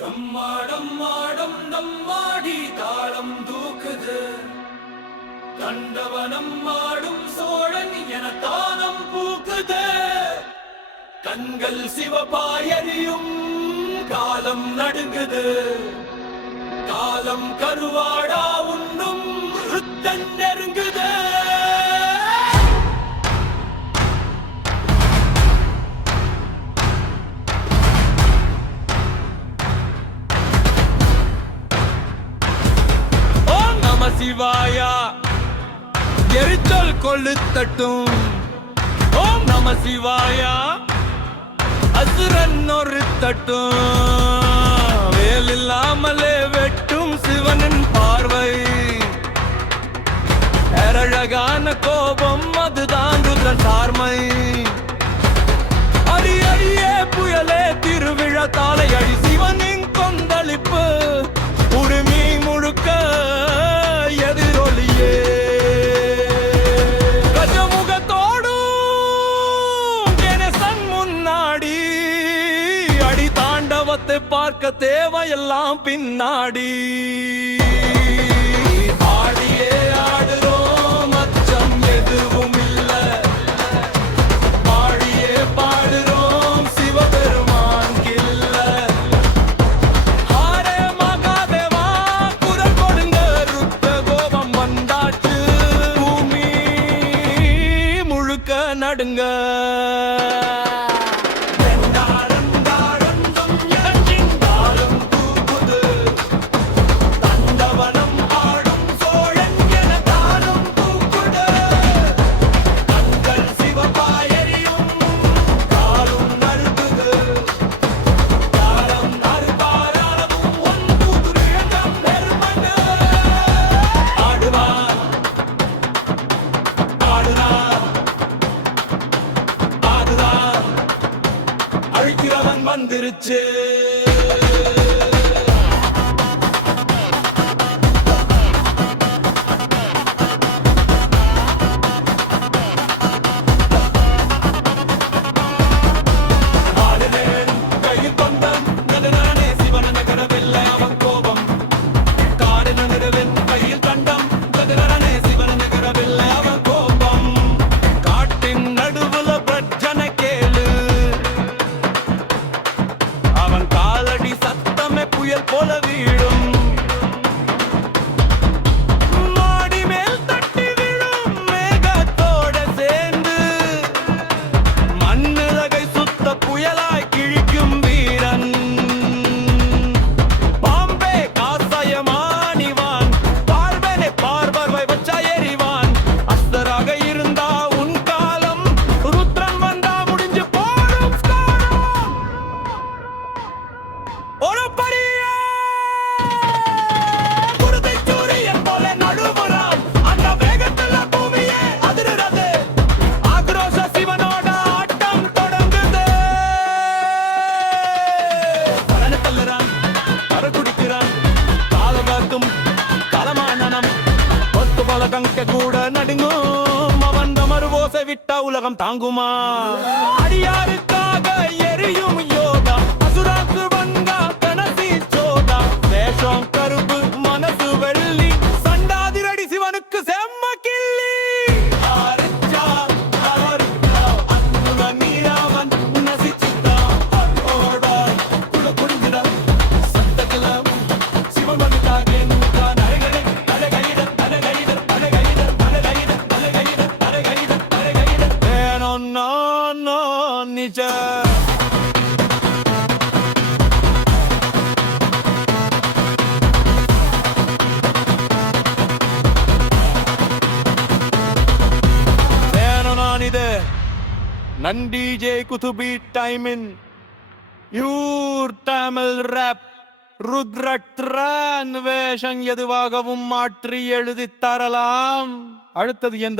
டம்மாடம் மாடம் நம்மாடி தாளம் தூக்குது. தண்டவனம் மாடும் சோழன் என தானம் பூக்குது. கண்கள் சிவப்பாயறியும் காலம் நடுங்குது. காலம் கருவாடா உண்ணும் ருத்தன் சிவாயா எரிச்சல் கொளுத்தட்டும் ஓம் நம சிவாயா. அசுரன் ஒருத்தட்டும் வேலில்லாமலே வெட்டும் சிவனின் பார்வை. அழகான கோபம் உலகத்தை பார்க்க தேவையெல்லாம் பின்னாடி. ஆடியே ஆடுறோம் அச்சம் எதுவும் இல்லை. பாடியே பாடுறோம் சிவபெருமான் கில்ல. ஹரே மகாதேவா குரல் கொடுங்க ருத்த கோபம் வந்தாச்சு பூமி முழுக்க நடுங்க. 만들었지. உலகம் தாங்குமா? அடியாருக்கு இது நன்றி ஜெய் குதுபி டைமின் யூர் தமிழ் ரேப் ருத்ரக்திரான் வேஷம் எதுவாகவும் மாற்றி எழுதி தரலாம் அடுத்தது எந்த